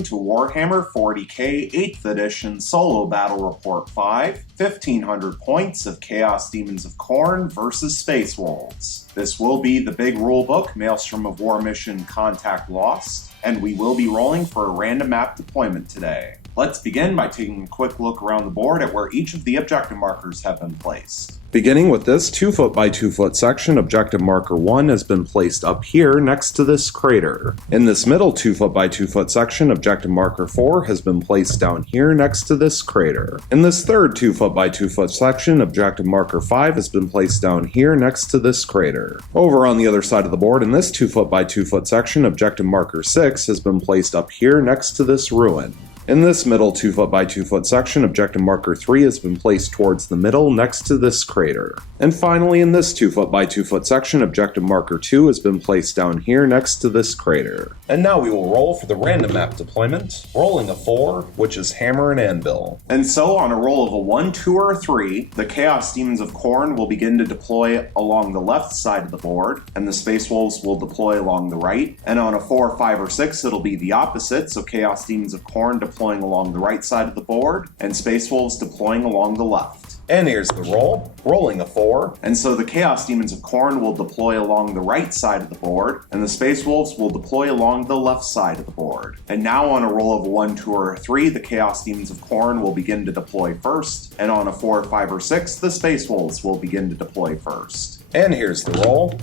welcome to Warhammer 40k 8th edition Solo Battle Report 5, 1500 points of Chaos Demons of Khorne versus Space Wolves. This will be the big rulebook, Maelstrom of War mission Contact Lost, and we will be rolling for a random map deployment today. Let's begin by taking a quick look around the board at where each of the objective markers have been placed. Beginning with this 2-foot by 2-foot section, objective marker 1 has been placed up here next to this crater. In this middle 2-foot by 2-foot section, objective marker 4 has been placed down here next to this crater. In this third 2-foot by 2-foot section, objective marker 5 has been placed down here next to this crater. Over on the other side of the board, in this 2-foot by 2-foot section, objective marker 6 has been placed up here next to this ruin. In this middle 2-foot by 2-foot section, objective marker 3 has been placed towards the middle next to this crater. And finally, in this 2-foot by 2-foot section, objective marker 2 has been placed down here next to this crater. And now we will roll for the random map deployment, rolling a 4, which is hammer and anvil. And so on a roll of a 1, 2, or a 3, the Chaos Demons of Khorne will begin to deploy along the left side of the board, and the Space Wolves will deploy along the right. And on a 4, 5, or 6, it'll be the opposite, so Chaos Demons of Khorne deploying along the right side of the board, and Space Wolves deploying along the left. And here's the roll, rolling a 4. And so the Chaos Demons of Khorne will deploy along the right side of the board, and the Space Wolves will deploy along the left side of the board. And now on a roll of a 1, 2, or a 3, the Chaos Demons of Khorne will begin to deploy first, and on a 4, 5, or 6, the Space Wolves will begin to deploy first. And here's the roll,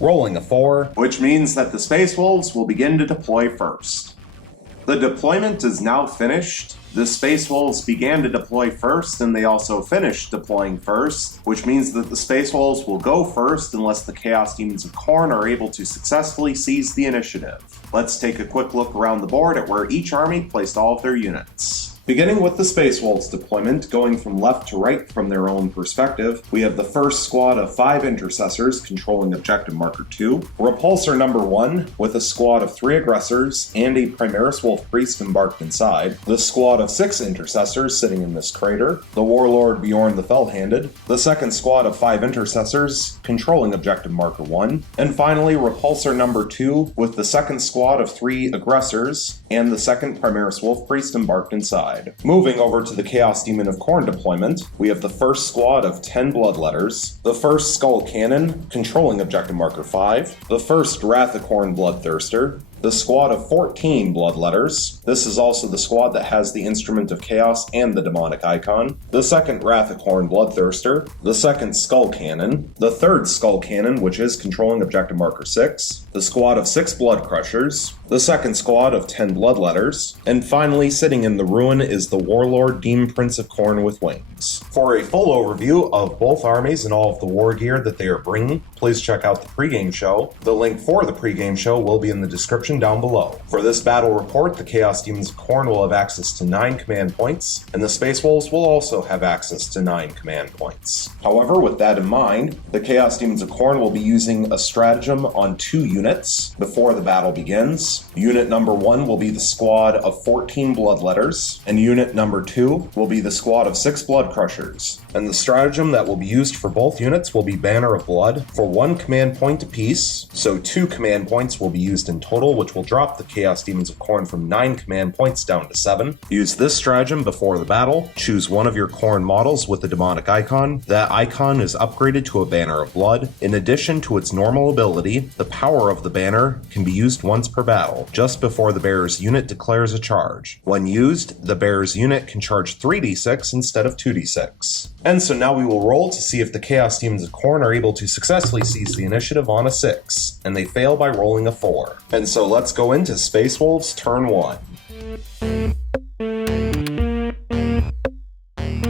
rolling a 4, which means that the Space Wolves will begin to deploy first. The deployment is now finished. The Space Wolves began to deploy first, and they also finished deploying first, which means that the Space Wolves will go first unless the Chaos Demons of Khorne are able to successfully seize the initiative. Let's take a quick look around the board at where each army placed all of their units. Beginning with the Space Wolves deployment, going from left to right from their own perspective, we have the first squad of 5 intercessors controlling objective marker 2, repulsor number 1 with a squad of 3 aggressors and a Primaris Wolf Priest embarked inside, the squad of 6 intercessors sitting in this crater, the Warlord Bjorn the Fell-Handed, the second squad of 5 intercessors controlling objective marker 1, and finally repulsor number 2 with the second squad of 3 aggressors and the second Primaris Wolf Priest embarked inside. Moving over to the Chaos Demon of Khorne deployment, we have the first squad of 10 Bloodletters, the first Skull Cannon controlling objective marker 5, the first Wrath of Khorne Bloodthirster, the squad of 14 Bloodletters. This is also the squad that has the Instrument of Chaos and the Demonic Icon. The second Wrath of Khorne Bloodthirster. The second Skull Cannon. The third Skull Cannon, which is controlling objective marker 6. The squad of 6 Blood Crushers. The second squad of 10 Bloodletters. And finally, sitting in the ruin is the Warlord Demon Prince of Khorne with wings. For a full overview of both armies and all of the war gear that they are bringing, please check out the pregame show. The link for the pregame show will be in the description down below. For this battle report, the Chaos Demons of Khorne will have access to 9 command points, and the Space Wolves will also have access to 9 command points. However, with that in mind, the Chaos Demons of Khorne will be using a stratagem on 2 units before the battle begins. Unit number 1 will be the squad of 14 Bloodletters, and unit number 2 will be the squad of 6 Blood Crushers. And the stratagem that will be used for both units will be Banner of Blood for 1 command point apiece, so 2 command points will be used in total, which will drop the Chaos Demons of Khorne from 9 command points down to 7. Use this stratagem before the battle. Choose one of your Khorne models with the demonic icon. That icon is upgraded to a Banner of Blood. In addition to its normal ability, the power of the banner can be used once per battle, just before the bearer's unit declares a charge. When used, the bearer's unit can charge 3d6 instead of 2d6. And so now we will roll to see if the Chaos Demons of Khorne are able to successfully seize the initiative on a 6, and they fail by rolling a 4. And so let's go into Space Wolves turn 1.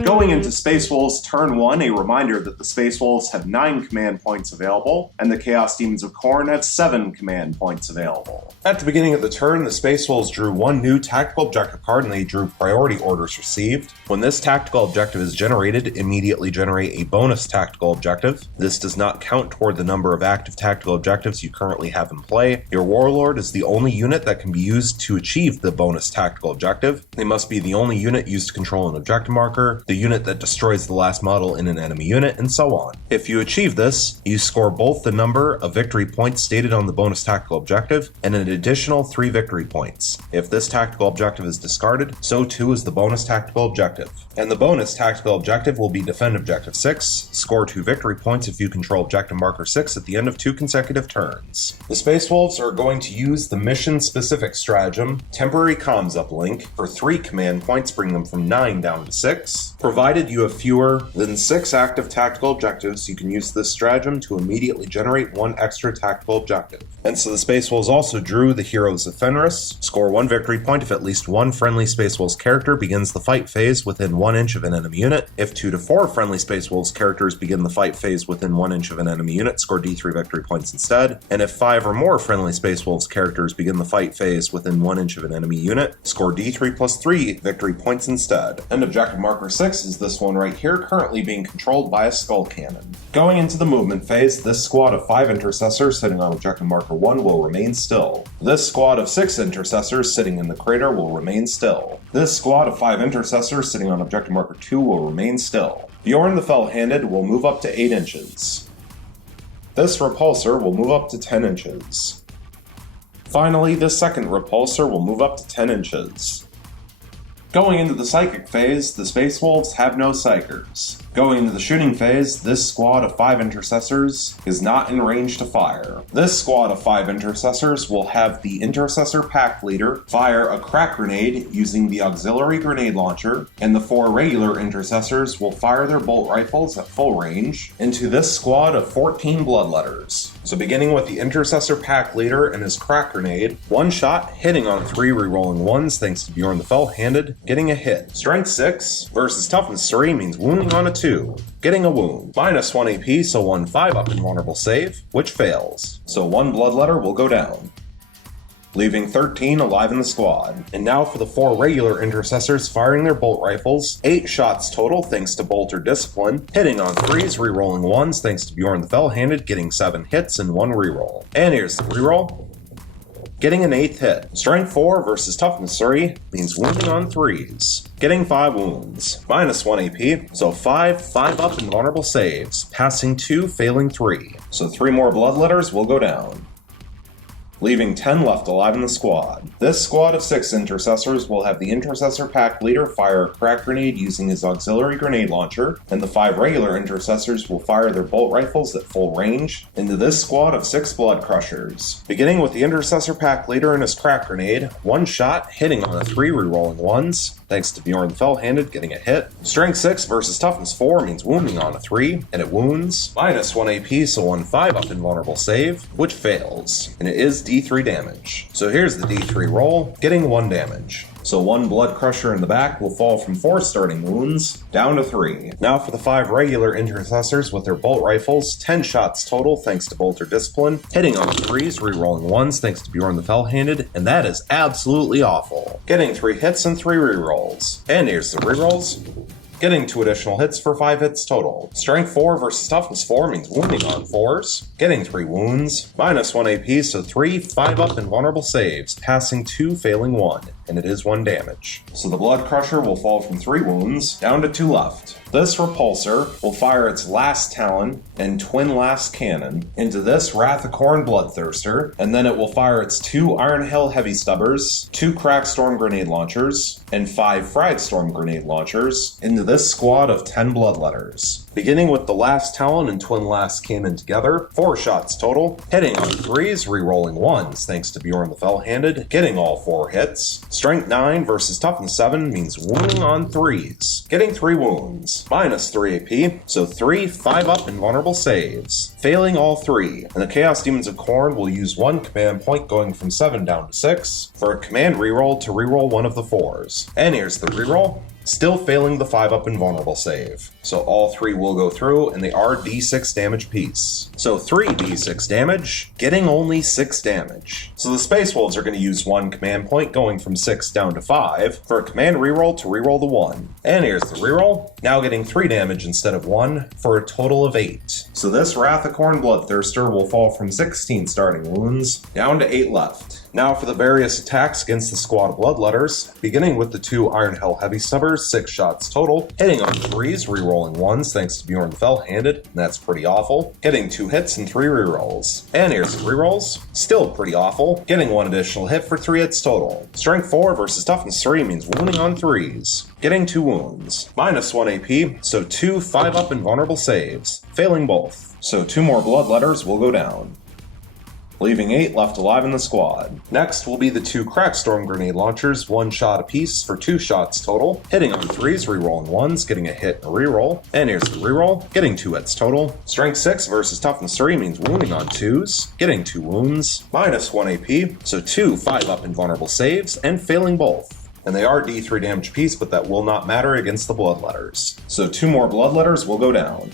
Going into Space Wolves turn 1, a reminder that the Space Wolves have 9 command points available, and the Chaos Demons of Khorne have 7 command points available. At the beginning of the turn, the Space Wolves drew 1 new tactical objective card, and they drew Priority Orders Received. When this tactical objective is generated, immediately generate a bonus tactical objective. This does not count toward the number of active tactical objectives you currently have in play. Your Warlord is the only unit that can be used to achieve the bonus tactical objective. They must be the only unit used to control an objective marker. The unit that destroys the last model in an enemy unit, and so on. If you achieve this, you score both the number of victory points stated on the bonus tactical objective and an additional 3 victory points. If this tactical objective is discarded, so too is the bonus tactical objective. And the bonus tactical objective will be defend objective 6, score 2 victory points if you control objective marker 6 at the end of 2 consecutive turns. The Space Wolves are going to use the mission-specific stratagem, temporary comms uplink, for 3 command points, bring them from 9 down to 6. Provided you have fewer than 6 active tactical objectives, you can use this stratagem to immediately generate 1 extra tactical objective. And so the Space Wolves also drew the Heroes of Fenris, score 1 victory point if at least 1 friendly Space Wolves character begins the fight phase within 1 inch of an enemy unit. If 2 to 4 friendly Space Wolves characters begin the fight phase within 1 inch of an enemy unit, score D3 victory points instead. And if 5 or more friendly Space Wolves characters begin the fight phase within 1 inch of an enemy unit, score D3 plus 3 victory points instead. And objective marker 6 is this one right here, currently being controlled by a skull cannon. Going into the movement phase, this squad of 5 intercessors sitting on objective marker 1 will remain still. This squad of 6 intercessors sitting in the crater will remain still. This squad of 5 intercessors sitting on objective marker 2 will remain still. Bjorn the Fell-Handed will move up to 8 inches. This repulsor will move up to 10 inches. Finally, this second repulsor will move up to 10 inches. Going into the psychic phase, the Space Wolves have no psychers. Going into the shooting phase, this squad of 5 intercessors is not in range to fire. This squad of 5 intercessors will have the intercessor pack leader fire a crack grenade using the auxiliary grenade launcher, and the 4 regular intercessors will fire their bolt rifles at full range into this squad of 14 bloodletters. So beginning with the intercessor pack leader and his crack grenade, 1 shot hitting on 3 rerolling 1s thanks to Bjorn the Fell-Handed, getting a hit. Strength 6 versus toughness 3 means wounding on a 2, getting a wound. Minus 1 AP, so 1 5-up invulnerable save, which fails. So 1 bloodletter will go down, leaving 13 alive in the squad. And now for the 4 regular intercessors firing their bolt rifles, 8 shots total thanks to Bolter Discipline, hitting on 3s, rerolling 1s thanks to Bjorn the Fell-Handed, getting 7 hits and 1 reroll. And here's the reroll, getting an 8th hit. Strength 4 versus toughness 3 means wounding on 3s, getting 5 wounds. Minus 1 AP, so 5 5-up invulnerable saves, passing 2, failing 3. So 3 more bloodletters will go down, leaving 10 left alive in the squad. This squad of 6 intercessors will have the intercessor pack leader fire a crack grenade using his auxiliary grenade launcher, and the 5 regular intercessors will fire their bolt rifles at full range into this squad of 6 blood crushers. Beginning with the intercessor pack leader and his crack grenade, 1 shot hitting on the 3 rerolling 1s, thanks to Bjorn the Fell-Handed getting a hit. Strength 6 versus toughness 4 means wounding on a 3, and it wounds. Minus 1 AP, so 1 5-up invulnerable save, which fails, and it is D3 damage. So here's the D3 roll, getting 1 damage. So 1 blood crusher in the back will fall from 4 starting wounds down to 3. Now for the 5 regular intercessors with their bolt rifles, 10 shots total thanks to Bolter Discipline, hitting on 3s, rerolling 1s thanks to Bjorn the Fell-Handed, and that is absolutely awful. Getting 3 hits and 3 rerolls. And here's the rerolls, getting 2 additional hits for 5 hits total. Strength 4 versus toughness 4 means wounding on 4s, getting 3 wounds. Minus 1 AP, so 3 5-up invulnerable saves, passing 2, failing 1, and it is 1 damage. So the blood crusher will fall from 3 wounds down to 2 left. This repulsor will fire its last talon and twin last cannon into this Wrath of Khorne Bloodthirster, and then it will fire its 2 Iron Hell Heavy Stubbers, 2 Crack Storm Grenade Launchers, and 5 Frag Storm Grenade Launchers into this squad of 10 Bloodletters. Beginning with the last talon and twin last cannon together, 4 shots total, hitting on 3s, rerolling 1s thanks to Bjorn the Fell-Handed, getting all 4 hits. Strength 9 versus toughness 7 means wounding on 3s, getting 3 wounds. Minus 3 AP, so 3 5-up invulnerable saves, failing all 3. And the Chaos Demons of Khorne will use 1 command point going from 7 down to 6 for a command reroll to reroll one of the 4s. And here's the reroll, still failing the 5-up invulnerable save. So all 3 will go through, and they are D6 damage piece. So 3 D6 damage, getting only 6 damage. So the Space Wolves are going to use 1 command point going from 6 down to 5 for a command reroll to reroll the 1. And here's the reroll, now getting 3 damage instead of 1 for a total of 8. So this Wrath of Khorne Bloodthirster will fall from 16 starting wounds down to 8 left. Now for the various attacks against the squad of Bloodletters, beginning with the 2 Iron Hell Heavy Stubbers, 6 shots total, hitting on 3s, rerolling 1s thanks to Bjorn the Fell-Handed, and that's pretty awful, getting 2 hits and 3 rerolls. And here's the rerolls, still pretty awful, getting 1 additional hit for 3 hits total. Strength 4 versus Toughness 3 means wounding on 3s, getting 2 wounds, minus 1 AP, so 2 5-up invulnerable saves, failing both. So 2 more Bloodletters will go down, leaving 8 left alive in the squad. Next will be the 2 Crackstorm Grenade Launchers, 1 shot apiece for 2 shots total, hitting on 3s, rerolling 1s, getting a hit and a reroll. And here's the reroll, getting 2 hits total. Strength 6 versus Toughness 3 means wounding on 2s, getting 2 wounds, minus 1 AP, so 2 5-up invulnerable saves, and failing both. And they are D3 damage apiece, but that will not matter against the Bloodletters. So 2 more Bloodletters will go down,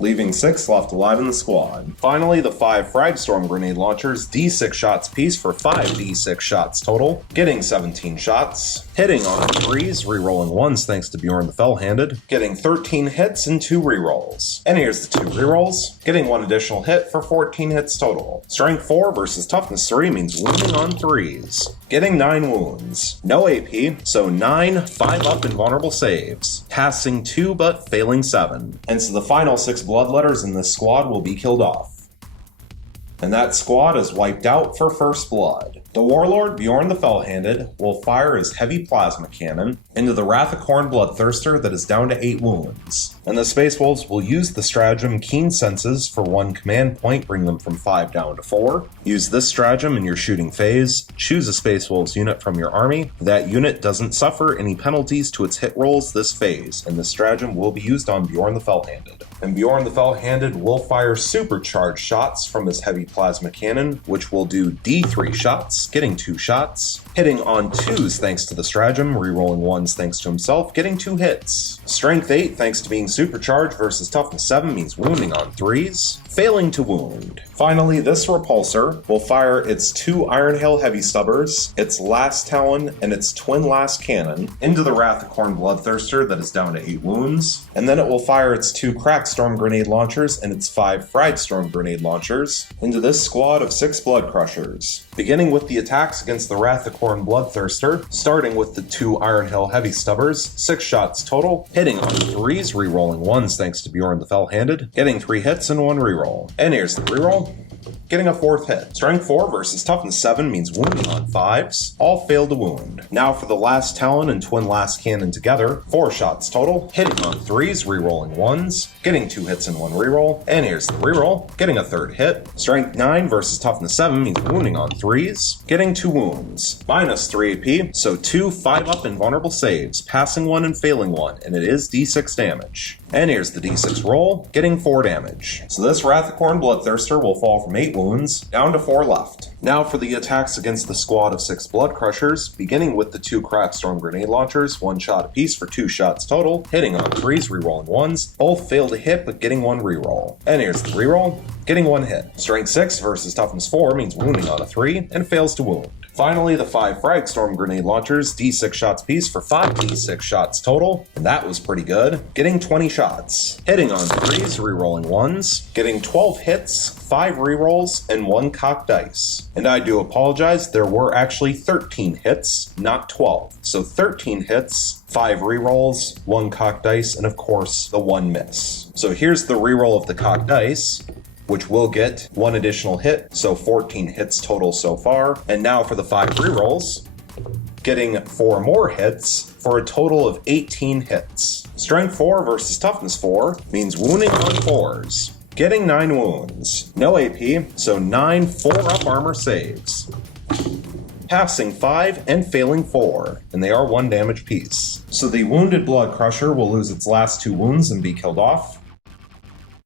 leaving 6 left alive in the squad. Finally, the 5 Fragstorm Grenade Launchers, D6 shots apiece for 5 D6 shots total, getting 17 shots, hitting on 3s, rerolling 1s thanks to Bjorn the Fell-Handed, getting 13 hits and 2 rerolls. And here's the 2 rerolls, getting 1 additional hit for 14 hits total. Strength 4 versus Toughness 3 means wounding on 3s, getting 9 wounds, no AP, so 9 5-up invulnerable saves, passing 2 but failing 7. And so the final 6 Bloodletters in this squad will be killed off. And that squad is wiped out for first blood. The Warlord, Bjorn the Fell-Handed, will fire his heavy plasma cannon into the Wrath of Khorne Bloodthirster that is down to 8 wounds. And the Space Wolves will use the stratagem Keen Senses for 1 command point, bring them from 5 down to 4. Use this stratagem in your shooting phase. Choose a Space Wolves unit from your army. That unit doesn't suffer any penalties to its hit rolls this phase, and this stratagem will be used on Bjorn the Fell-Handed. And Bjorn the Fell-Handed will fire supercharged shots from his heavy plasma cannon, which will do D3 shots, getting 2 shots, hitting on 2s thanks to the stratagem, rerolling 1s thanks to himself, getting 2 hits. Strength 8 thanks to being supercharged versus Toughness 7 means wounding on 3s, failing to wound. Finally, this repulsor will fire its 2 Iron Hail Heavy Stubbers, its Last Talon, and its Twin Last Cannon into the Wrath of Khorne Bloodthirster that is down to 8 wounds, and then it will fire its 2 Crackstorm Grenade Launchers and its 5 Fragstorm Grenade Launchers into this squad of 6 Blood Crushers. Beginning with the attacks against the Wrath of Khorne Bloodthirster, starting with the 2 Iron Hail Heavy Stubbers, 6 shots total, hitting on 3s, rerolling 1s thanks to Bjorn the Fell-Handed, getting 3 hits and 1 reroll. And here's the reroll, getting a 4th hit. Strength 4 versus Toughness 7 means wounding on 5s, all fail to wound. Now for the Last Talon and Twin Last Cannon together, 4 shots total, hitting on 3s, rerolling 1s, getting 2 hits and 1 reroll. And here's the reroll, getting a 3rd hit. Strength 9 versus Toughness 7 means wounding on 3s, getting 2 wounds, minus 3 AP, so 2 5-up invulnerable saves, passing 1 and failing 1, and it is D6 damage. And here's the D6 roll, getting 4 damage. So this Wrath of Khorne Bloodthirster will fall from 8 wounds down to 4 left. Now for the attacks against the squad of 6 Blood Crushers, beginning with the 2 Crackstorm Grenade Launchers, 1 shot apiece for 2 shots total, hitting on 3s, rerolling 1s, both fail to hit but getting 1 reroll. And here's the reroll, getting 1 hit. Strength 6 versus Toughness 4 means wounding on a 3 and fails to wound. Finally, the 5 Fragstorm Grenade Launchers, D6 shots apiece for 5 D6 shots total, and that was pretty good, getting 20 shots. Hitting on 3s, rerolling 1s, getting 12 hits, 5 rerolls, and 1 cocked dice. And I do apologize, there were actually 13 hits, not 12. So 13 hits, 5 rerolls, 1 cocked dice, and of course, the 1 miss. So here's the reroll of the cocked dice, which will get 1 additional hit, so 14 hits total so far. And now for the 5 rerolls, getting 4 more hits for a total of 18 hits. Strength 4 versus Toughness 4 means wounding on 4s, getting 9 wounds, no AP, so 9 4-up armor saves, passing 5 and failing 4, and they are 1 damage piece. So the Wounded Blood Crusher will lose its last 2 wounds and be killed off,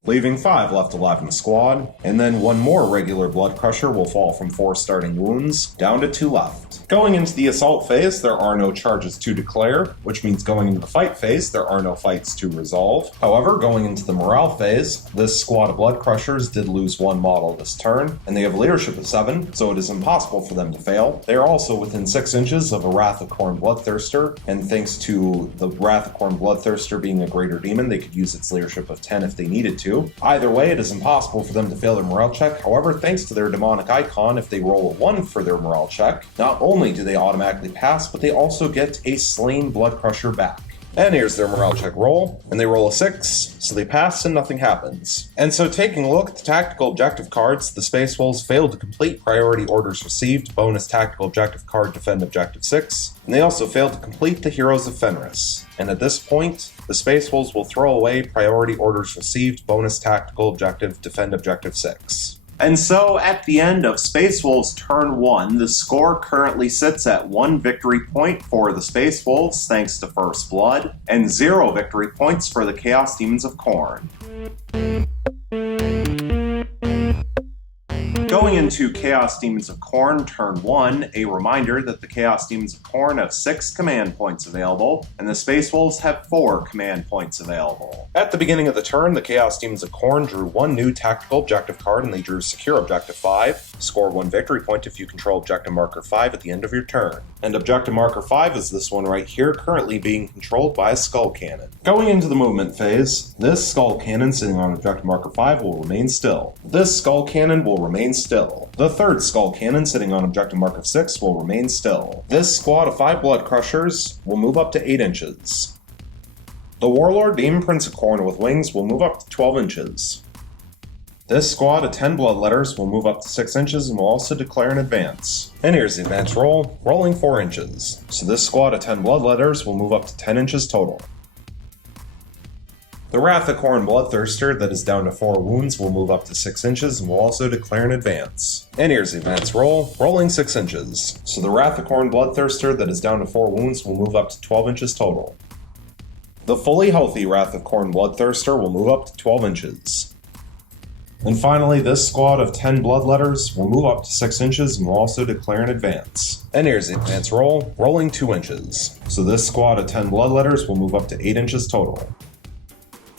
leaving 5 left alive in the squad, and then 1 more regular Blood Crusher will fall from 4 starting wounds down to 2 left. Going into the assault phase, there are no charges to declare, which means going into the fight phase, there are no fights to resolve. However, going into the morale phase, this squad of Blood Crushers did lose 1 model this turn, and they have leadership of 7, so it is impossible for them to fail. They are also within 6 inches of a Wrath of Khorne Bloodthirster, and thanks to the Wrath of Khorne Bloodthirster being a greater demon, they could use its leadership of 10 if they needed to. 2. Either way, it is impossible for them to fail their morale check. However, thanks to their demonic icon, if they roll a 1 for their morale check, not only do they automatically pass, but they also get a slain Blood Crusher back. And here's their morale check roll, and they roll a 6, so they pass and nothing happens. And so taking a look at the tactical objective cards, the Space Wolves failed to complete priority orders received, bonus tactical objective card defend objective 6, and they also failed to complete the Heroes of Fenris. And at this point, the Space Wolves will throw away priority orders received, bonus tactical objective defend objective 6. And so, at the end of Space Wolves turn 1, the score currently sits at 1 victory point for the Space Wolves, thanks to First Blood, and 0 victory points for the Chaos Demons of Khorne. Going into Chaos Demons of Khorne turn 1, a reminder that the Chaos Demons of Khorne have 6 command points available, and the Space Wolves have 4 command points available. At the beginning of the turn, the Chaos Demons of Khorne drew 1 new tactical objective card, and they drew Secure Objective 5. Score 1 victory point if you control Objective Marker 5 at the end of your turn. And Objective Marker 5 is this one right here, currently being controlled by a Skull Cannon. Going into the movement phase, this Skull Cannon sitting on Objective Marker 5 will remain still. This Skull Cannon will remain still. The third Skull Cannon sitting on Objective Marker 6 will remain still. This squad of 5 Blood Crushers will move up to 8 inches. The Warlord Demon Prince of Khorne with wings will move up to 12 inches. This squad of 10 Bloodletters will move up to 6 inches and will also declare an advance. And here's the advance roll, rolling 4 inches. So this squad of 10 Bloodletters will move up to 10 inches total. The Wrath of Khorne Bloodthirster that is down to 4 wounds will move up to 6 inches and will also declare an advance. And here's the advance roll, rolling 6 inches. So the Wrath of Khorne Bloodthirster that is down to 4 wounds will move up to 12 inches total. The fully healthy Wrath of Khorne Bloodthirster will move up to 12 inches. And finally, this squad of 10 Bloodletters will move up to 6 inches and will also declare an advance. And here's the advance roll, rolling 2 inches. So this squad of 10 Bloodletters will move up to 8 inches total.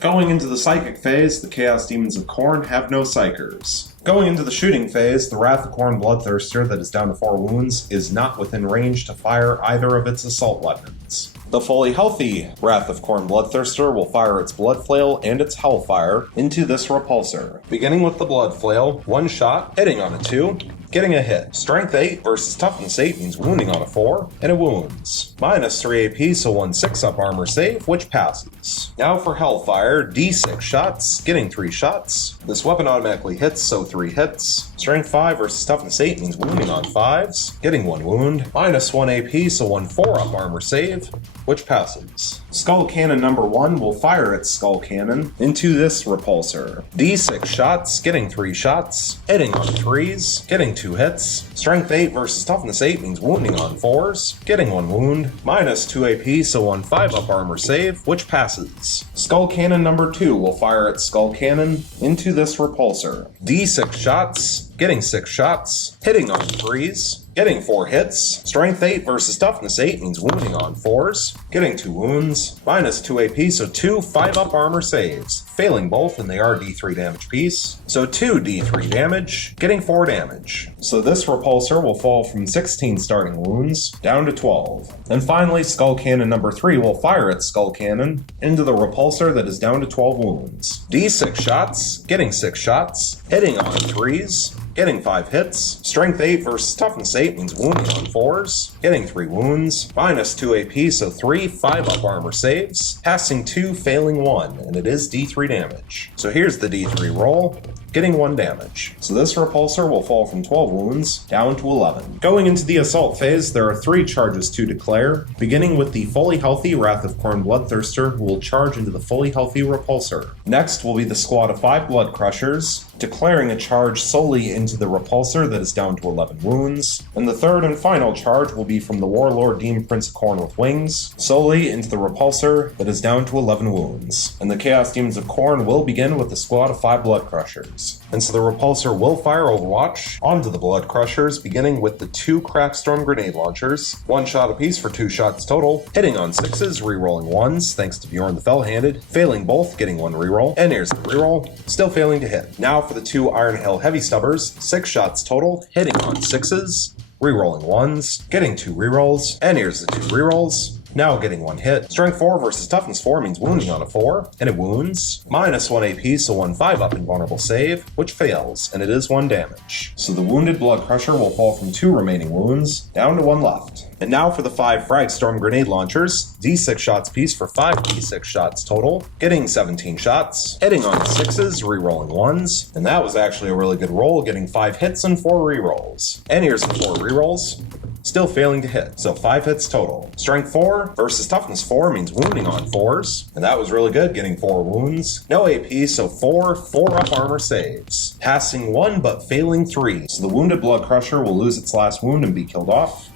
Going into the Psychic phase, the Chaos Demons of Khorne have no Psychers. Going into the Shooting phase, the Wrath of Khorne Bloodthirster that is down to 4 wounds is not within range to fire either of its assault weapons. The fully healthy Wrath of Khorne Bloodthirster will fire its Blood Flail and its Hellfire into this repulsor. Beginning with the Blood Flail, 1 shot, hitting on a 2, getting a hit. Strength 8 versus Toughness 8 means wounding on a 4, and it wounds. Minus 3 AP, so 1 6-up armor save, which passes. Now for Hellfire, D6 shots, getting 3 shots. This weapon automatically hits, so 3 hits. Strength 5 versus Toughness 8 means wounding on 5s, getting 1 wound. Minus 1 AP, so 1 4-up armor save, which passes. Skull Cannon number 1 will fire its Skull Cannon into this repulsor. D6 shots, getting 3 shots, hitting on 3s, getting 2 hits. Strength 8 versus Toughness 8 means wounding on 4s, getting 1 wound. Minus 2 AP, so 1 5-up armor save, which passes. Skull Cannon number 2 will fire its Skull Cannon into this repulsor. D6 shots, getting 6 shots, hitting on 3s, getting 4 hits. Strength 8 versus Toughness 8 means wounding on 4s, getting 2 wounds. Minus 2 AP, so 2 5-up armor saves, failing both, and they are D3 damage piece. So 2 D3 damage, getting 4 damage. So this repulsor will fall from 16 starting wounds down to 12. And finally, Skull Cannon number 3 will fire its Skull Cannon into the repulsor that is down to 12 wounds. D6 shots, getting 6 shots, hitting on 3s, getting 5 hits. Strength 8 versus Toughness 8 means wounding on 4s, getting 3 wounds. Minus 2 AP, so 3 5-up armor saves, passing 2, failing 1, and it is D3 damage. So here's the D3 roll, getting 1 damage. So this repulsor will fall from 12 wounds down to 11. Going into the assault phase, there are 3 charges to declare, beginning with the fully healthy Wrath of Khorne Bloodthirster, who will charge into the fully healthy repulsor. Next will be the squad of 5 Blood Crushers, declaring a charge solely into the repulsor that is down to 11 wounds. And the third and final charge will be from the Warlord Demon Prince of Khorne with wings, solely into the repulsor that is down to 11 wounds. And the Chaos Demons of Khorne will begin with the squad of 5 Blood Crushers. And so the repulsor will fire Overwatch onto the Blood Crushers, beginning with the 2 Crackstorm grenade launchers, 1 shot apiece for 2 shots total, hitting on 6s, rerolling 1s, thanks to Bjorn the Fell-Handed, failing both, getting 1 reroll, and here's the reroll, still failing to hit. Now for the 2 Iron Hail Heavy Stubbers, 6 shots total, hitting on 6s, rerolling 1s, getting 2 rerolls, and here's the 2 rerolls, Now getting 1 hit. Strength 4 versus Toughness 4 means wounding on a 4, and it wounds. Minus 1 AP, so 1 5-up invulnerable save, which fails, and it is 1 damage. So the wounded Blood Crusher will fall from 2 remaining wounds, down to 1 left. And now for the 5 Frag Storm Grenade Launchers, D6 shots piece for 5 D6 shots total, getting 17 shots, hitting on 6s, re-rolling 1s, and that was actually a really good roll, getting 5 hits and 4 re-rolls. And here's the 4 re-rolls. Still failing to hit, so 5 hits total. Strength 4 versus Toughness 4 means wounding on 4s, and that was really good, getting 4 wounds. No AP, so 4 4-up armor saves. Passing 1 but failing 3, so the wounded Blood Crusher will lose its last wound and be killed off,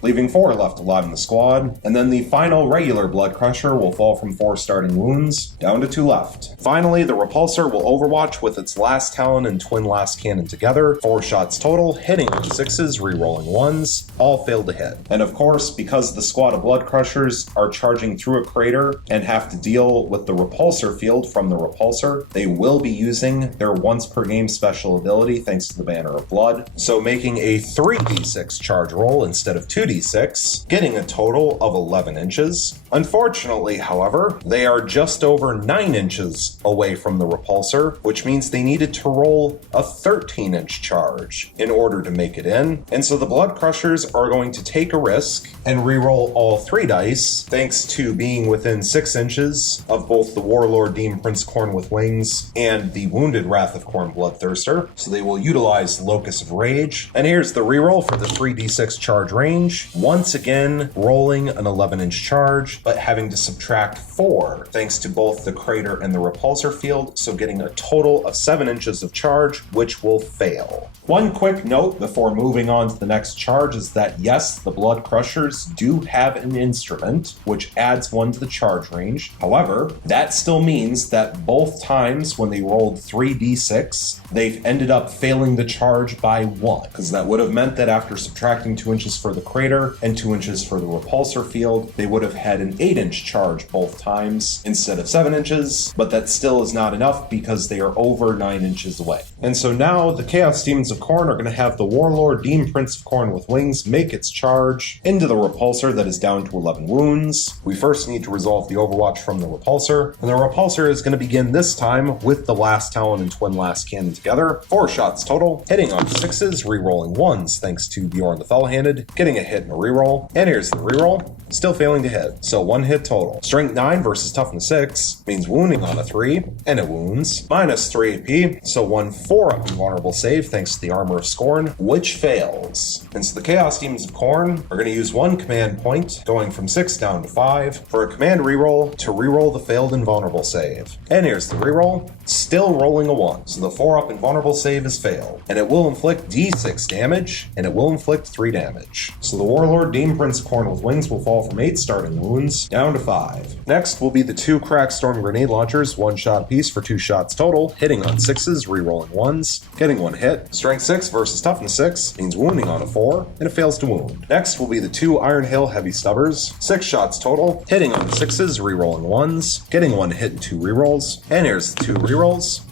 leaving 4 left alive in the squad, and then the final regular Blood Crusher will fall from 4 starting wounds, down to 2 left. Finally, the Repulsor will overwatch with its last Talon and twin last cannon together, 4 shots total, hitting on 6s, re-rolling 1s, all failed to hit. And of course, because the squad of Blood Crushers are charging through a crater and have to deal with the Repulsor field from the Repulsor, they will be using their once per game special ability thanks to the Banner of Blood, so making a 3d6 charge roll instead of 2d6, getting a total of 11 inches. Unfortunately, however, they are just over 9 inches away from the Repulsor, which means they needed to roll a 13-inch charge in order to make it in, and so the Blood Crushers are going to take a risk and re-roll all 3 dice, thanks to being within 6 inches of both the Warlord Demon Prince Khorne with Wings and the wounded Wrath of Khorne Bloodthirster, so they will utilize Locus of Rage. And here's the re-roll for the 3d6 charge range, once again rolling an 11-inch charge, but having to subtract 4 thanks to both the crater and the repulsor field, so getting a total of 7 inches of charge, which will fail. One quick note before moving on to the next charge is that yes, the Blood Crushers do have an instrument, which adds 1 to the charge range. However, that still means that both times when they rolled 3d6, they've ended up failing the charge by 1, because that would have meant that after subtracting 2 inches for the crater and 2 inches for the repulsor field, they would have had an 8-inch charge both times instead of 7 inches, but that still is not enough because they are over 9 inches away. And so now the Chaos Demons of Khorne are going to have the Warlord Demon Prince of Khorne with Wings make its charge into the repulsor that is down to 11 wounds. We first need to resolve the overwatch from the repulsor, and the repulsor is going to begin this time with the last Talon and twin last cannon together, 4 shots total, hitting on 6s, re-rolling 1s thanks to Bjorn the Fell-Handed, getting a hit and a re-roll, and here's the re-roll, still failing to hit, so 1 hit total. Strength 9 versus Toughness 6 means wounding on a 3, and it wounds, minus 3 AP, so 1 4-up invulnerable save thanks to the Armor of Scorn, which fails. And so the Chaos Demons of Khorne are going to use 1 command point, going from 6 down to 5, for a command reroll to reroll the failed invulnerable save. And here's the reroll, still rolling a 1, so the 4-up invulnerable save is failed, and it will inflict d6 damage, and it will inflict 3 damage. So the Warlord Demon Prince of Khorne with Wings will fall from 8 starting wounds down to 5. Next will be the 2 Crack Storm Grenade Launchers, 1 shot apiece for 2 shots total, hitting on 6s, re-rolling 1s, getting 1 hit. Strength 6 versus Toughness 6 means wounding on a 4, and it fails to wound. Next will be the 2 Iron Hail Heavy Stubbers, 6 shots total, hitting on 6s, re-rolling 1s, getting 1 hit and 2 re-rolls, and here's the 2 re-rolls.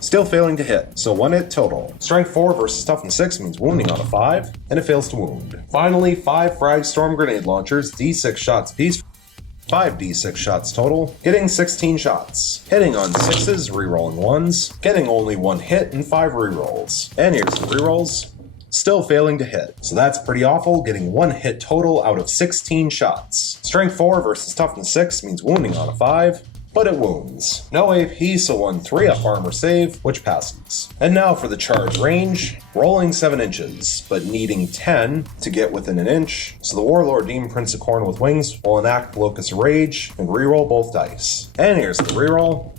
Still failing to hit, so 1 hit total. Strength 4 versus Toughness 6 means wounding on a 5, and it fails to wound. Finally, 5 Frag Storm Grenade Launchers, d6 shots apiece, 5 d6 shots total, getting 16 shots. Hitting on 6s, re-rolling 1s, getting only 1 hit and 5 re-rolls. And here's the re-rolls. Still failing to hit, so that's pretty awful, getting 1 hit total out of 16 shots. Strength 4 versus Toughness 6 means wounding on a 5, but it wounds. No AP, so 1 3-up armor save, which passes. And now for the charge range, rolling 7 inches, but needing 10 to get within an inch, so the Warlord Demon Prince of Khorne with Wings will enact Locus of Rage and reroll both dice. And here's the reroll.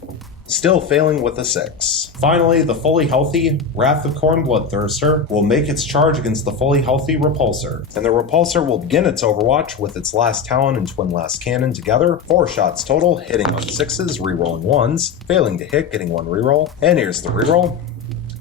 Still failing with a 6. Finally, the fully healthy Wrath of Khorne Bloodthirster will make its charge against the fully healthy Repulsor, and the Repulsor will begin its overwatch with its last Talon and twin last cannon together, 4 shots total, hitting on 6s, re-rolling 1s, failing to hit, getting 1 reroll, and here's the reroll.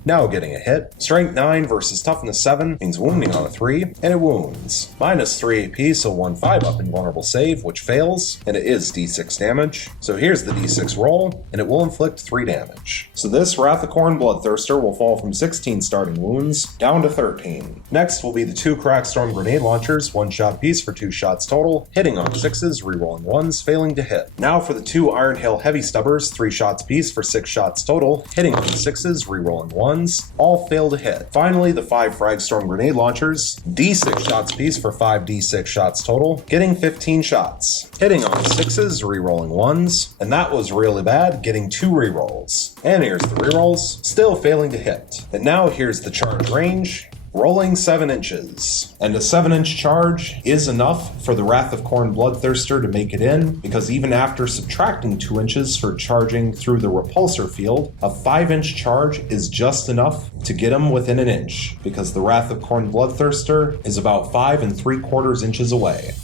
now getting a hit. Strength 9 versus Toughness 7 means wounding on a 3, and it wounds. Minus 3 AP, so 1 5-up invulnerable save, which fails, and it is d6 damage. So here's the d6 roll, and it will inflict 3 damage. So this Wrath of Khorne Bloodthirster will fall from 16 starting wounds down to 13. Next will be the 2 Crackstorm Grenade Launchers, 1 shot apiece for 2 shots total, hitting on 6s, rerolling 1s, failing to hit. Now for the 2 Iron Hail Heavy Stubbers, 3 shots apiece for 6 shots total, hitting on 6s, rerolling 1s, all fail to hit. Finally, the 5 Fragstorm Grenade Launchers, d6 shots apiece for 5 d6 shots total, getting 15 shots, hitting on 6s, rerolling 1s, and that was really bad, getting 2 rerolls. And here's the rerolls, still failing to hit. And now here's the charge range, rolling 7 inches. And a 7-inch charge is enough for the Wrath of Khorne Bloodthirster to make it in, because even after subtracting 2 inches for charging through the repulsor field, a 5-inch charge is just enough to get him within an inch, because the Wrath of Khorne Bloodthirster is about 5 3/4 inches away.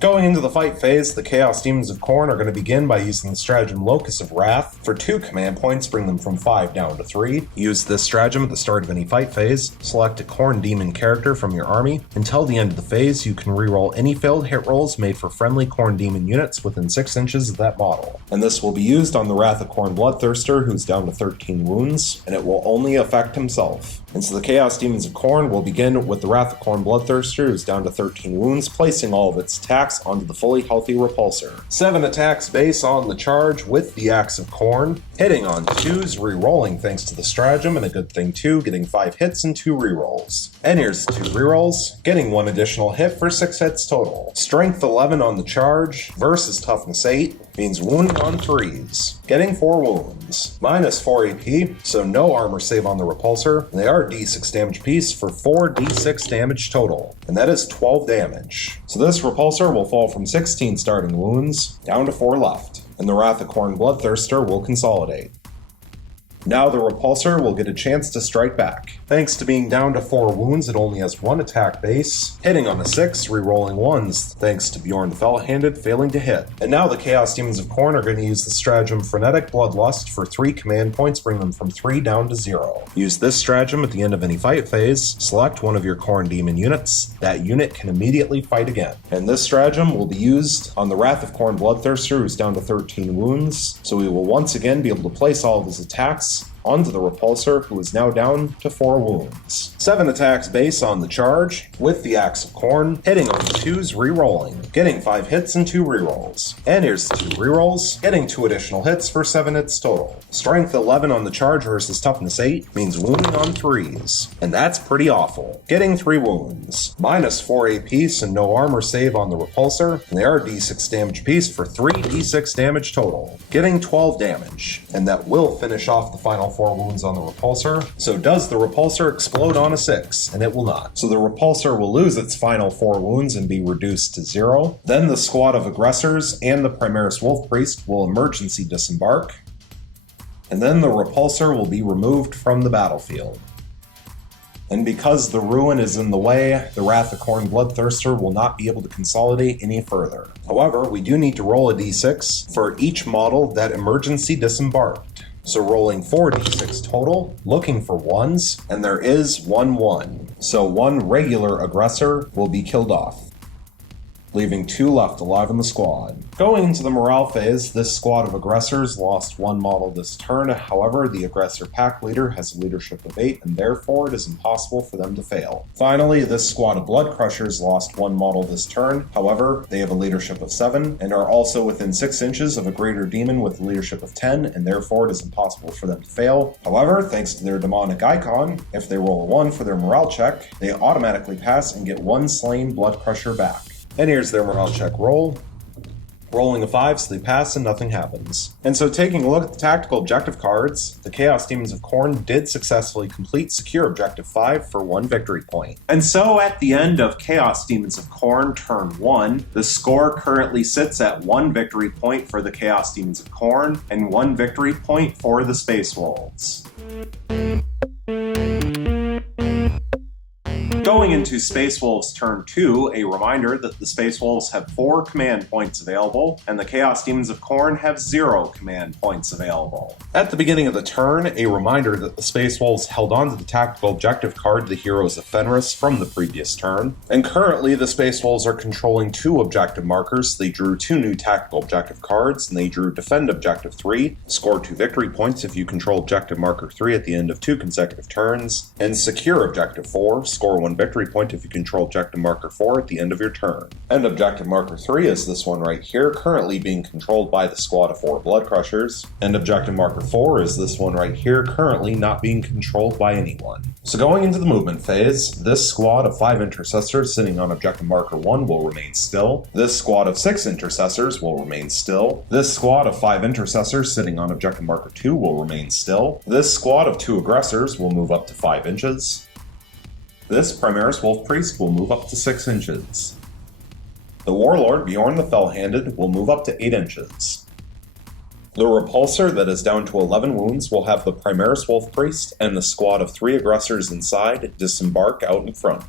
Going into the fight phase, the Chaos Demons of Khorne are going to begin by using the stratagem Locus of Wrath. For 2 command points, bring them from 5 down to 3. Use this stratagem at the start of any fight phase. Select a Khorne Demon character from your army. Until the end of the phase, you can reroll any failed hit rolls made for friendly Khorne Demon units within 6 inches of that model. And this will be used on the Wrath of Khorne Bloodthirster, who's down to 13 wounds, and it will only affect himself. And so the Chaos Demons of Khorne will begin with the Wrath of Khorne Bloodthirster, who's down to 13 wounds, placing all of its attacks onto the fully healthy repulsor. 7 attacks base on the charge with the Axe of Khorne, hitting on 2s, re-rolling thanks to the stratagem, and a good thing too, getting 5 hits and 2 re-rolls. And here's 2 re-rolls, getting 1 additional hit for 6 hits total. Strength 11 on the charge versus Toughness 8 means wounding on 3s, getting 4 wounds. Minus 4 AP, so no armor save on the repulsor, and they are d6 damage apiece for 4 d6 damage total, and that is 12 damage. So this repulsor will fall from 16 starting wounds down to 4 left, and the Wrath of Khorne Bloodthirster will consolidate. Now the repulsor will get a chance to strike back. Thanks to being down to 4 wounds, it only has 1 attack base, hitting on a 6, re-rolling 1s, thanks to Bjorn the Fell-Handed failing to hit. And now the Chaos Demons of Khorne are going to use the stratagem Frenetic Bloodlust for 3 command points, bring them from 3 down to 0. Use this stratagem at the end of any fight phase, select one of your Khorne Demon units, that unit can immediately fight again. And this stratagem will be used on the Wrath of Khorne Bloodthirster, who's down to 13 wounds, so he will once again be able to place all of his attacks onto the repulsor, who is now down to 4 wounds. 7 attacks base on the charge with the Axe of Khorne, hitting on 2s, re-rolling, getting 5 hits and 2 re-rolls. And here's the 2 re-rolls, getting 2 additional hits for 7 hits total. Strength 11 on the charge versus Toughness 8 means wounding on 3s, and that's pretty awful. Getting 3 wounds. Minus 4 AP, so no armor save on the repulsor, and they are d6 damage apiece for 3 d6 damage total. Getting 12 damage, and that will finish off the final 4 wounds on the repulsor. So does the repulsor explode on a 6? And it will not. So the repulsor will lose its final 4 wounds and be reduced to 0. Then the squad of aggressors and the Primaris Wolf Priest will emergency disembark. And then the repulsor will be removed from the battlefield. And because the ruin is in the way, the Wrath of Khorne Bloodthirster will not be able to consolidate any further. However, we do need to roll a d6 for each model that emergency disembarked. So rolling 4d6 total, looking for 1s, and there is 1 1. So 1 regular aggressor will be killed off, leaving 2 left alive in the squad. Going into the morale phase, this squad of aggressors lost 1 model this turn. However, the aggressor pack leader has a leadership of 8, and therefore it is impossible for them to fail. Finally, this squad of blood crushers lost 1 model this turn. However, they have a leadership of 7, and are also within 6 inches of a greater demon with a leadership of 10, and therefore it is impossible for them to fail. However, thanks to their demonic icon, if they roll a 1 for their morale check, they automatically pass and get 1 slain blood crusher back. And here's their morale check roll. Rolling a 5, so they pass and nothing happens. And so taking a look at the tactical objective cards, the Chaos Demons of Khorne did successfully complete Secure Objective 5 for 1 victory point. And so at the end of Chaos Demons of Khorne turn 1, the score currently sits at 1 victory point for the Chaos Demons of Khorne and 1 victory point for the Space Wolves. Going into Space Wolves turn 2, a reminder that the Space Wolves have 4 command points available, and the Chaos Demons of Khorne have 0 command points available. At the beginning of the turn, a reminder that the Space Wolves held on to the tactical objective card, the Heroes of Fenris, from the previous turn, and currently the Space Wolves are controlling 2 objective markers. They drew 2 new tactical objective cards, and they drew Defend Objective 3, score 2 victory points if you control Objective Marker 3 at the end of 2 consecutive turns, and Secure Objective 4, score 1 victory point if you control Objective Marker 4 at the end of your turn. And Objective Marker 3 is this one right here, currently being controlled by the squad of 4 Blood Crushers, and Objective Marker 4 is this one right here, currently not being controlled by anyone. So going into the movement phase, this squad of 5 Intercessors sitting on Objective Marker 1 will remain still. This squad of 6 Intercessors will remain still. This squad of 5 Intercessors sitting on Objective Marker 2 will remain still. This squad of 2 Aggressors will move up to 5 inches. This Primaris Wolf Priest will move up to 6 inches. The Warlord Bjorn the Fell-Handed will move up to 8 inches. The Repulsor that is down to 11 wounds will have the Primaris Wolf Priest and the squad of 3 Aggressors inside disembark out in front.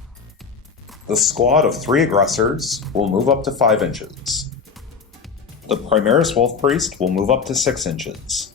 The squad of 3 Aggressors will move up to 5 inches. The Primaris Wolf Priest will move up to 6 inches.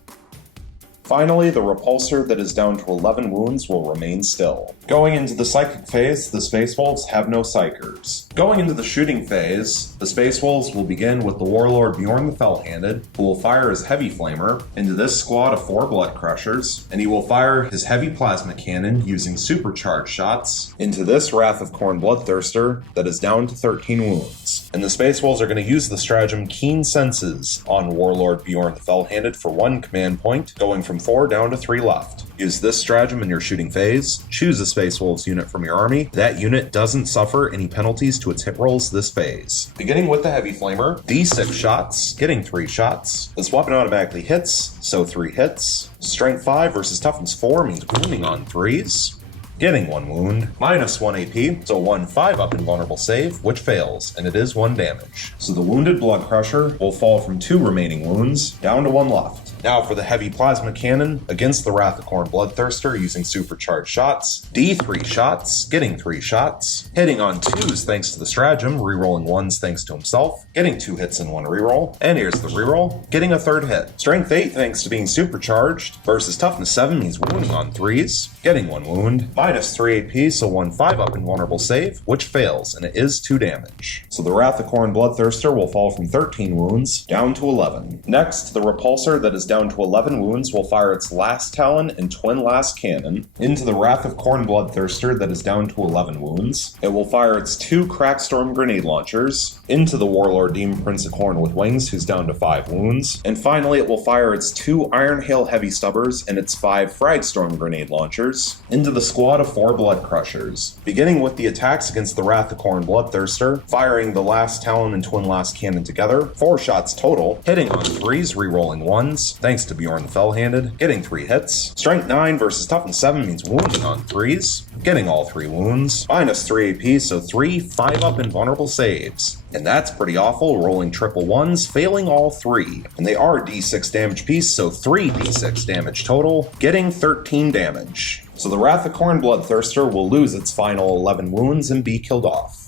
Finally, the Repulsor that is down to 11 wounds will remain still. Going into the Psychic phase, the Space Wolves have no Psychers. Going into the Shooting phase, the Space Wolves will begin with the Warlord Bjorn the Fell-Handed, who will fire his Heavy Flamer into this squad of 4 Blood Crushers, and he will fire his Heavy Plasma Cannon using supercharged shots into this Wrath of Khorne Bloodthirster that is down to 13 wounds. And the Space Wolves are going to use the stratagem Keen Senses on Warlord Bjorn the Fell-Handed for 1 command point, going from 4 down to 3 left. Use this stratagem in your shooting phase. Choose a Space Wolves unit from your army. That unit doesn't suffer any penalties to its hit rolls this phase. Beginning with the Heavy Flamer, D6 shots, getting 3 shots. This weapon automatically hits, so 3 hits. Strength 5 versus Toughness 4 means wounding on 3s. Getting 1 wound, minus 1 AP, so 1 5-up invulnerable save, which fails, and it is 1 damage. So the Wounded Blood Crusher will fall from 2 remaining wounds, down to 1 left. Now for the Heavy Plasma Cannon, against the Wrath of Khorne Bloodthirster using supercharged shots, D3 shots, getting 3 shots, hitting on 2s thanks to the stratagem, rerolling 1s thanks to himself, getting 2 hits and 1 reroll, and here's the reroll, getting a 3rd hit. Strength 8 thanks to being supercharged, versus Toughness 7 means wounding on 3s, getting 1 wound, minus 3 AP, so 1 5-up invulnerable save, which fails, and it is 2 damage. So the Wrath of Khorne Bloodthirster will fall from 13 wounds, down to 11. Next, the Repulsor that is down to 11 wounds will fire its Last Talon and Twin Last Cannon into the Wrath of Khorne Bloodthirster that is down to 11 wounds. It will fire its 2 Crackstorm Grenade Launchers into the Warlord Demon Prince of Khorne with Wings, who's down to 5 wounds. And finally, it will fire its 2 Iron Hail Heavy Stubbers and its 5 Fragstorm Grenade Launchers into the squad of 4 Blood Crushers. Beginning with the attacks against the Wrath of Khorne Bloodthirster, firing the Last Talon and Twin Last Cannon together, 4 shots total, hitting on 3s, rerolling 1s, thanks to Bjorn the Fell-Handed, getting 3 hits. Strength 9 versus Toughness 7 means wounding on 3s, getting all 3 wounds, minus 3 AP, so 3 5-up invulnerable saves. And that's pretty awful, rolling triple 1s, failing all 3. And they are D6 damage piece, so 3 D6 damage total, getting 13 damage. So the Wrath of Khorne Bloodthirster will lose its final 11 wounds and be killed off.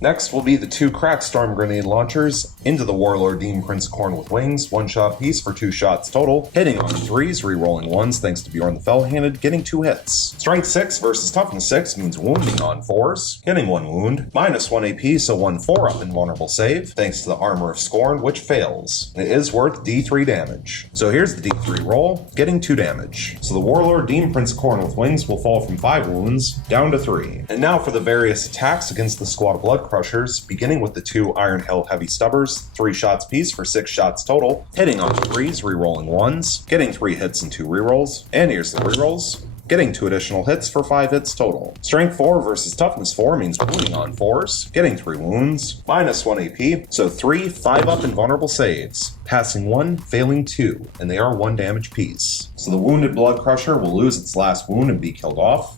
Next will be the 2 Crackstorm Grenade Launchers into the Warlord Demon Prince of Khorne with Wings, 1 shot piece for 2 shots total, hitting on 3s, rerolling 1s thanks to Bjorn the Fell-Handed, getting 2 hits. Strength 6 versus Toughness 6 means wounding on 4s, getting 1 wound, minus 1 AP, so 1 4-up invulnerable save, thanks to the Armor of Scorn, which fails. It is worth D3 damage. So here's the D3 roll, getting 2 damage. So the Warlord Demon Prince of Khorne with Wings will fall from 5 wounds, down to 3. And now for the various attacks against the squad of Blood Crushers, beginning with the 2 Iron Hail Heavy Stubbers, 3 shots piece for 6 shots total, hitting on 3s, rerolling 1s, getting 3 hits and 2 rerolls, and here's the rerolls, getting 2 additional hits for 5 hits total. Strength 4 versus Toughness 4 means wounding on 4s, getting 3 wounds, minus 1 AP, so 3 5-up invulnerable saves, passing 1, failing 2, and they are 1 damage piece. So the Wounded Blood Crusher will lose its last wound and be killed off,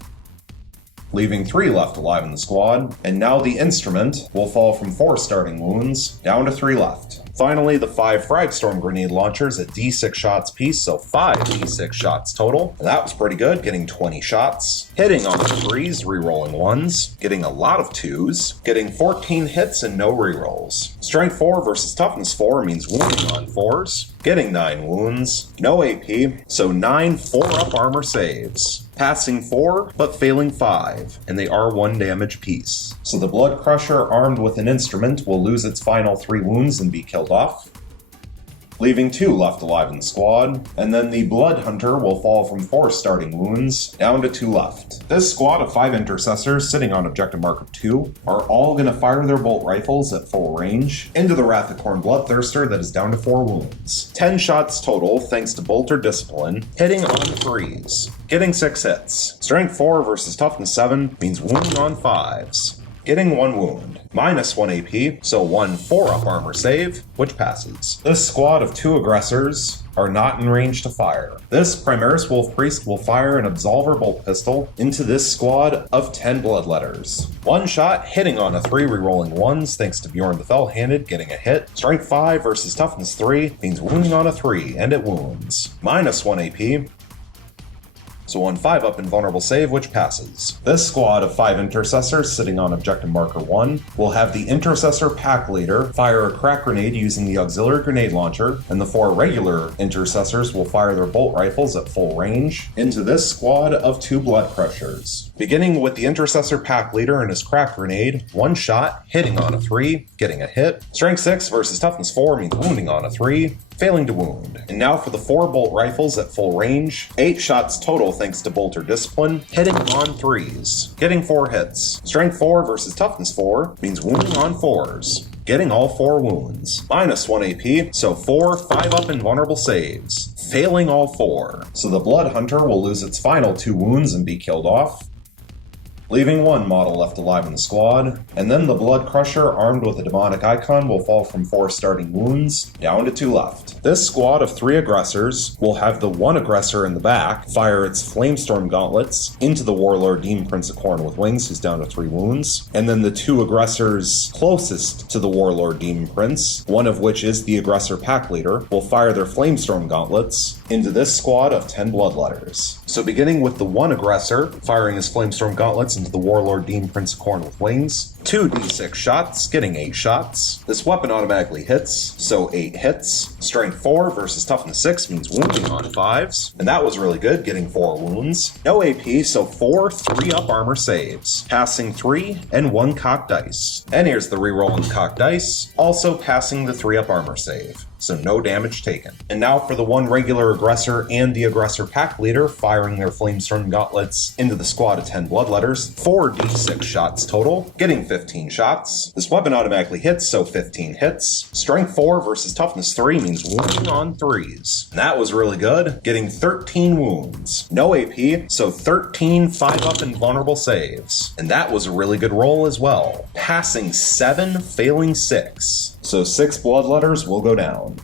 leaving 3 left alive in the squad, and now the Instrument will fall from 4 starting wounds down to 3 left. Finally, the 5 Fragstorm grenade launchers at D6 shots piece, so 5 D6 shots total. And that was pretty good, getting 20 shots. Hitting on 3s, rerolling 1s, getting a lot of 2s, getting 14 hits and no rerolls. Strength 4 versus Toughness 4 means wounding on 4s, getting 9 wounds, no AP, so 9 4-up armor saves. Passing 4, but failing 5, and they are 1 damage piece. So the Blood Crusher, armed with an instrument, will lose its final 3 wounds and be killed off, leaving 2 left alive in the squad, and then the Blood Hunter will fall from 4 starting wounds down to 2 left. This squad of 5 intercessors sitting on objective marker 2 are all going to fire their bolt rifles at full range into the Wrath of Khorne Bloodthirster that is down to 4 wounds. 10 shots total thanks to Bolter Discipline, hitting on 3s, getting 6 hits. Strength 4 versus Toughness 7 means wounding on 5s. Getting 1 wound, minus 1 AP, so 1 4-up armor save, which passes. This squad of 2 aggressors are not in range to fire. This Primaris Wolf Priest will fire an Absolver Bolt Pistol into this squad of 10 Bloodletters. 1 shot, hitting on a 3, rerolling 1s thanks to Bjorn the Fell-Handed getting a hit. Strength 5 versus Toughness 3 means wounding on a 3, and it wounds. Minus 1 AP, so 1 5-up invulnerable save, which passes. This squad of 5 intercessors sitting on objective marker 1 will have the intercessor pack leader fire a crack grenade using the auxiliary grenade launcher, and the 4 regular intercessors will fire their bolt rifles at full range into this squad of 2 blood crushers. Beginning with the intercessor pack leader and his crack grenade, 1 shot, hitting on a 3, getting a hit. Strength 6 versus Toughness 4 means wounding on a 3, failing to wound. And now for the 4 bolt rifles at full range, 8 shots total thanks to Bolter Discipline, hitting on 3s, getting 4 hits. Strength 4 versus Toughness 4 means wounding on 4s, getting all 4 wounds. Minus 1 AP, so 4 5-up invulnerable saves, failing all 4. So the Blood Hunter will lose its final 2 wounds and be killed off, leaving 1 model left alive in the squad, and then the Blood Crusher, armed with a demonic icon, will fall from 4 starting wounds down to 2 left. This squad of 3 aggressors will have the 1 aggressor in the back fire its Flamestorm gauntlets into the Warlord Demon Prince of Khorne with wings, who's down to 3 wounds, and then the 2 aggressors closest to the Warlord Demon Prince, one of which is the aggressor pack leader, will fire their Flamestorm gauntlets into this squad of 10 Bloodletters. So beginning with the 1 aggressor firing his Flamestorm gauntlets into the Warlord Demon Prince of Khorne with wings, 2 d6 shots, getting 8 shots. This weapon automatically hits, so 8 hits. Strength 4 versus Toughness 6 means wounding on 5s, and that was really good, getting 4 wounds. No AP, so 4 3-up armor saves, passing 3 and 1 cocked dice. And here's the reroll on the cocked dice, also passing the 3-up armor save, so no damage taken. And now for the 1 regular aggressor and the aggressor pack leader firing their Flamestorm gauntlets into the squad of 10 Bloodletters, 4 d6 shots total, getting 15 shots. This weapon automatically hits, so 15 hits. Strength 4 versus Toughness 3 means wounding on 3s. And that was really good, getting 13 wounds. No AP, so 13 5-up invulnerable saves. And that was a really good roll as well, passing 7, failing 6. So 6 Bloodletters will go down,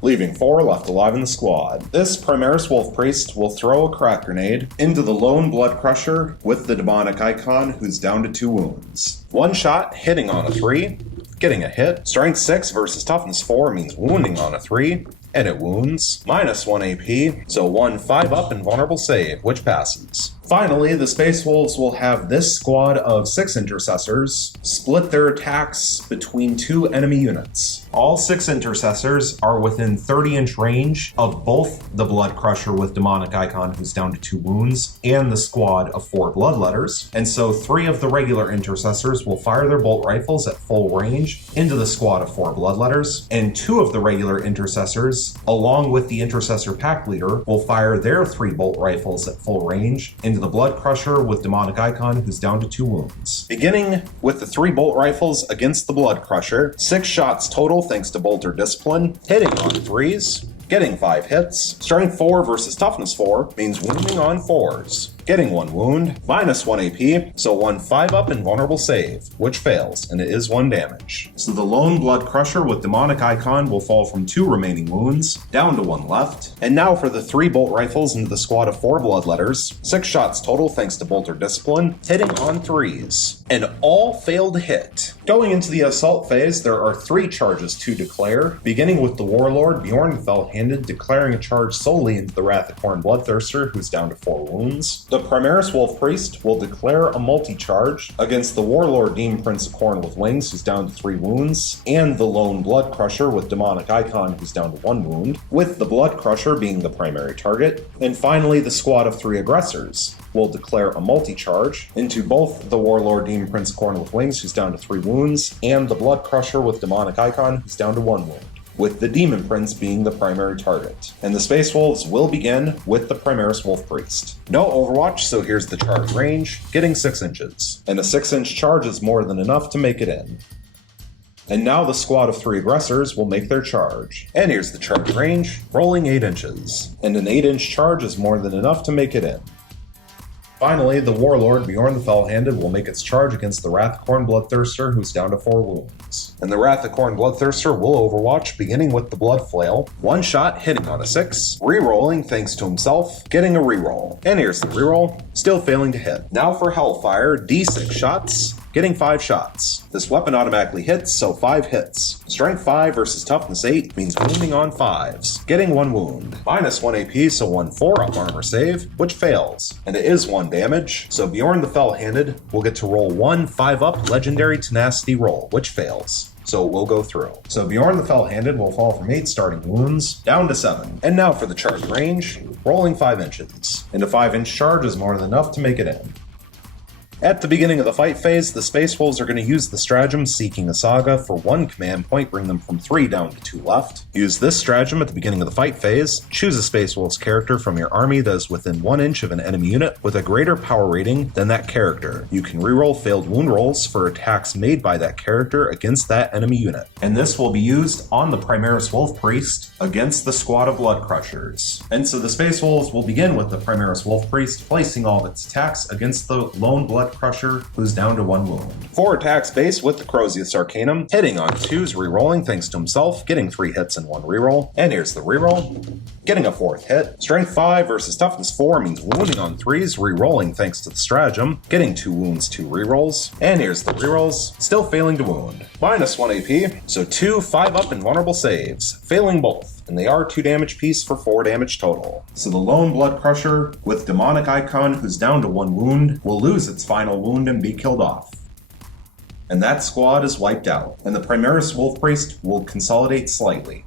leaving 4 left alive in the squad. This Primaris Wolf Priest will throw a crack grenade into the lone Blood Crusher with the demonic icon, who's down to 2 wounds. 1 shot, hitting on a 3, getting a hit. Strength 6 versus Toughness 4 means wounding on a 3, and it wounds. Minus 1 AP, so 1 5-up invulnerable save, which passes. Finally, the Space Wolves will have this squad of 6 intercessors split their attacks between 2 enemy units. All 6 intercessors are within 30-inch range of both the Blood Crusher with demonic icon, who's down to 2 wounds, and the squad of 4 Bloodletters. And so 3 of the regular intercessors will fire their bolt rifles at full range into the squad of 4 Bloodletters, and 2 of the regular intercessors, along with the intercessor pack leader, will fire their 3 bolt rifles at full range into the Blood Crusher with demonic icon, who's down to 2 wounds. Beginning with the 3 bolt rifles against the Blood Crusher, 6 shots total thanks to Bolter Discipline, hitting on 3s, getting 5 hits. Strength 4 versus Toughness 4 means wounding on 4s, getting 1 wound, -1 AP, so 1 5-up invulnerable save, which fails, and it is 1 damage. So the lone Blood Crusher with Demonic Icon will fall from 2 remaining wounds, down to 1 left. And now for the 3 bolt rifles into the squad of 4 Bloodletters. 6 shots total thanks to Bolter Discipline, hitting on 3s, and all failed to hit. Going into the assault phase, there are 3 charges to declare, beginning with the Warlord Bjorn the Fell-Handed declaring a charge solely into the Wrath of Khorne Bloodthirster, who's down to 4 wounds. The Primaris Wolf Priest will declare a multi-charge against the Warlord Demon Prince of Khorne with Wings, who's down to 3 wounds, and the Lone Blood Crusher with Demonic Icon, who's down to 1 wound, with the Blood Crusher being the primary target. And finally, the squad of 3 aggressors will declare a multi-charge into both the Warlord Demon Prince of Khorne with Wings, who's down to 3 wounds, and the Blood Crusher with Demonic Icon, who's down to 1 wound, with the Demon Prince being the primary target. And the Space Wolves will begin with the Primaris Wolf Priest. No Overwatch, so here's the charge range, getting 6 inches. And a 6-inch charge is more than enough to make it in. And now the squad of 3 aggressors will make their charge. And here's the charge range, rolling 8 inches. And an 8-inch charge is more than enough to make it in. Finally, the Warlord Bjorn the Fell-Handed will make its charge against the Wrath of Khorne Bloodthirster, who's down to 4 wounds. And the Wrath of Khorne Bloodthirster will overwatch, beginning with the Blood Flail. 1 shot hitting on a 6, re-rolling thanks to himself, getting a re-roll. And here's the re-roll, still failing to hit. Now for Hellfire, D6 shots, getting 5 shots. This weapon automatically hits, so 5 hits. Strength 5 versus Toughness 8 means wounding on 5s, getting 1 wound. -1 AP, so 1 4-up armor save, which fails. And it is 1 damage, so Bjorn the Fell-Handed will get to roll 1 5-up Legendary Tenacity roll, which fails. So it will go through. So Bjorn the Fell-Handed will fall from 8 starting wounds down to 7. And now for the charge range, rolling 5 inches. And a 5-inch charge is more than enough to make it in. At the beginning of the fight phase, the Space Wolves are going to use the stratagem Seeking a Saga for 1 command point, bring them from 3 down to 2 left. Use this stratagem at the beginning of the fight phase. Choose a Space Wolves character from your army that is within 1 inch of an enemy unit with a greater power rating than that character. You can reroll failed wound rolls for attacks made by that character against that enemy unit. And this will be used on the Primaris Wolf Priest against the squad of Blood Crushers. And so the Space Wolves will begin with the Primaris Wolf Priest placing all of its attacks against the Lone Blood Crusher, who's down to 1 wound. 4 attacks base with the Crozius Arcanum, hitting on 2s, re-rolling thanks to himself, getting 3 hits and 1 reroll. And here's the reroll, getting a 4th hit. Strength 5 versus Toughness 4 means wounding on 3s, re-rolling thanks to the stratagem, getting 2 wounds, 2 rerolls. And here's the rerolls, still failing to wound. -1 AP, so 2 5-up invulnerable saves, failing both. And they are 2 damage piece for 4 damage total. So the Lone Blood Crusher with Demonic Icon, who's down to 1 wound, will lose its final wound and be killed off. And that squad is wiped out, and the Primaris Wolf Priest will consolidate slightly.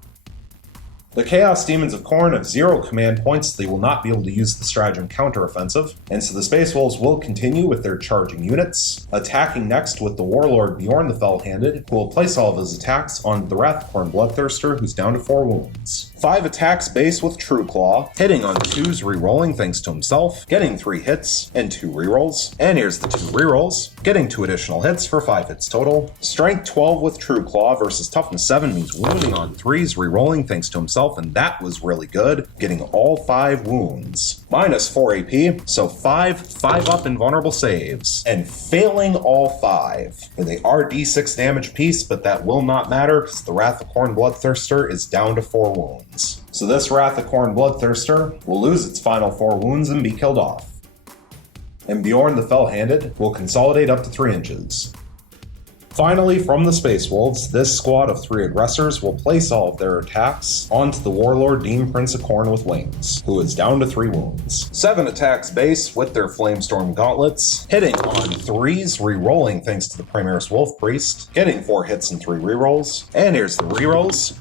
The Chaos Demons of Khorne have 0 command points, so they will not be able to use the stratagem counteroffensive, and so the Space Wolves will continue with their charging units, attacking next with the Warlord Bjorn the Fell-Handed, who will place all of his attacks on the Wrath of Khorne Bloodthirster, who's down to 4 wounds. 5 attacks base with True Claw, hitting on 2s, re-rolling thanks to himself, getting 3 hits and 2 rerolls. And here's the 2 rerolls, getting 2 additional hits for 5 hits total. Strength 12 with True Claw versus Toughness 7 means wounding on 3s, re-rolling thanks to himself, and that was really good, getting all 5 wounds. -4 AP, so 5 5-up invulnerable saves, and failing all 5. And they are D6 damage piece, but that will not matter because the Wrath of Khorne Bloodthirster is down to 4 wounds. So this Wrath of Khorne Bloodthirster will lose its final 4 wounds and be killed off. And Bjorn the Fell-Handed will consolidate up to 3 inches. Finally, from the Space Wolves, this squad of 3 aggressors will place all of their attacks onto the Warlord Demon Prince of Khorne with Wings, who is down to 3 wounds. 7 attacks base with their Flamestorm Gauntlets, hitting on 3s, re-rolling thanks to the Primaris Wolf Priest, getting 4 hits and 3 rerolls. And here's the rerolls,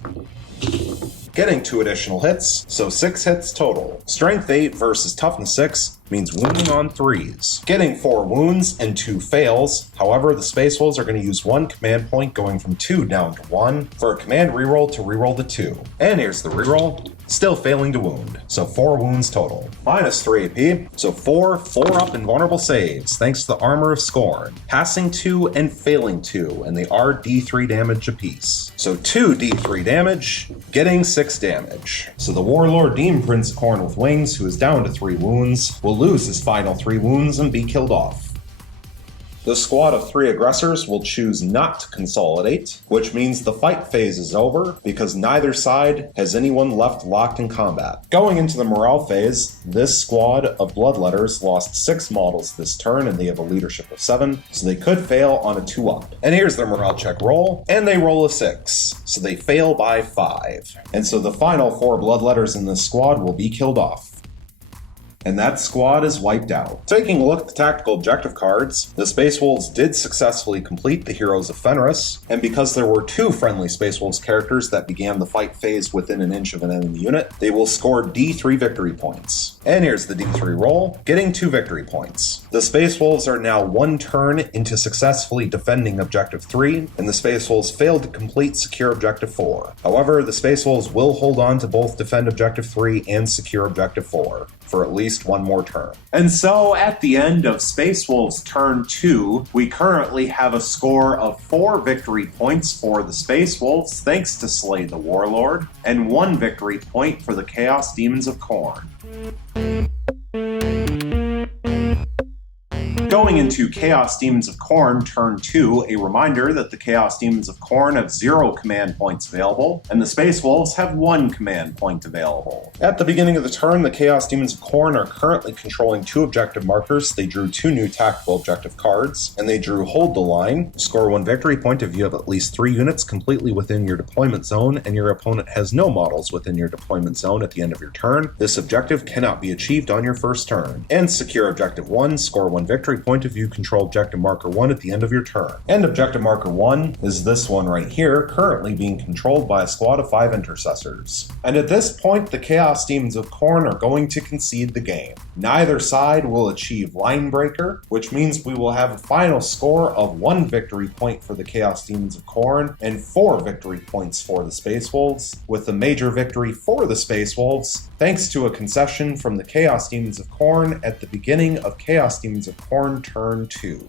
getting 2 additional hits, so 6 hits total. Strength 8 versus Toughness 6 means wounding on 3s, getting 4 wounds and 2 fails. However, the Space Wolves are going to use 1 command point, going from 2 down to 1 for a command reroll to reroll the 2. And here's the reroll, still failing to wound, so 4 wounds total. Minus 3 AP, so 4 up invulnerable saves, thanks to the Armor of Scorn. Passing 2 and failing 2, and they are D3 damage apiece. So 2 D3 damage, getting 6 damage. So the Warlord Demon Prince Khorne with Wings, who is down to 3 wounds, will lose his final 3 wounds and be killed off. The squad of 3 aggressors will choose not to consolidate, which means the fight phase is over because neither side has anyone left locked in combat. Going into the morale phase, this squad of Bloodletters lost 6 models this turn and they have a leadership of 7, so they could fail on a 2-up. And here's their morale check roll, and they roll a 6, so they fail by 5. And so the final 4 Bloodletters in this squad will be killed off. And that squad is wiped out. Taking a look at the tactical objective cards, the Space Wolves did successfully complete the Heroes of Fenris, and because there were 2 friendly Space Wolves characters that began the fight phase within an inch of an enemy unit, they will score D3 victory points. And here's the D3 roll, getting 2 victory points. The Space Wolves are now 1 turn into successfully defending Objective 3, and the Space Wolves failed to complete Secure Objective 4. However, the Space Wolves will hold on to both Defend Objective 3 and Secure Objective 4 for at least 1 more turn. And so at the end of Space Wolves turn 2, we currently have a score of 4 victory points for the Space Wolves thanks to Slay the Warlord, and 1 victory point for the Chaos Demons of Khorne. Going into Chaos Demons of Khorne turn 2, a reminder that the Chaos Demons of Khorne have 0 command points available, and the Space Wolves have 1 command point available. At the beginning of the turn, the Chaos Demons of Khorne are currently controlling 2 objective markers. They drew 2 new tactical objective cards, and they drew Hold the Line. Score 1 victory point if you have at least 3 units completely within your deployment zone, and your opponent has no models within your deployment zone at the end of your turn. This objective cannot be achieved on your first turn. And Secure Objective 1, score 1 victory point if you control Objective Marker 1 at the end of your turn. And Objective Marker 1 is this one right here, currently being controlled by a squad of 5 Intercessors. And at this point, the Chaos Demons of Khorne are going to concede the game. Neither side will achieve Line Breaker, which means we will have a final score of 1 victory point for the Chaos Demons of Khorne and 4 victory points for the Space Wolves, with the major victory for the Space Wolves thanks to a concession from the Chaos Demons of Khorne at the beginning of Chaos Demons of Khorne turn 2.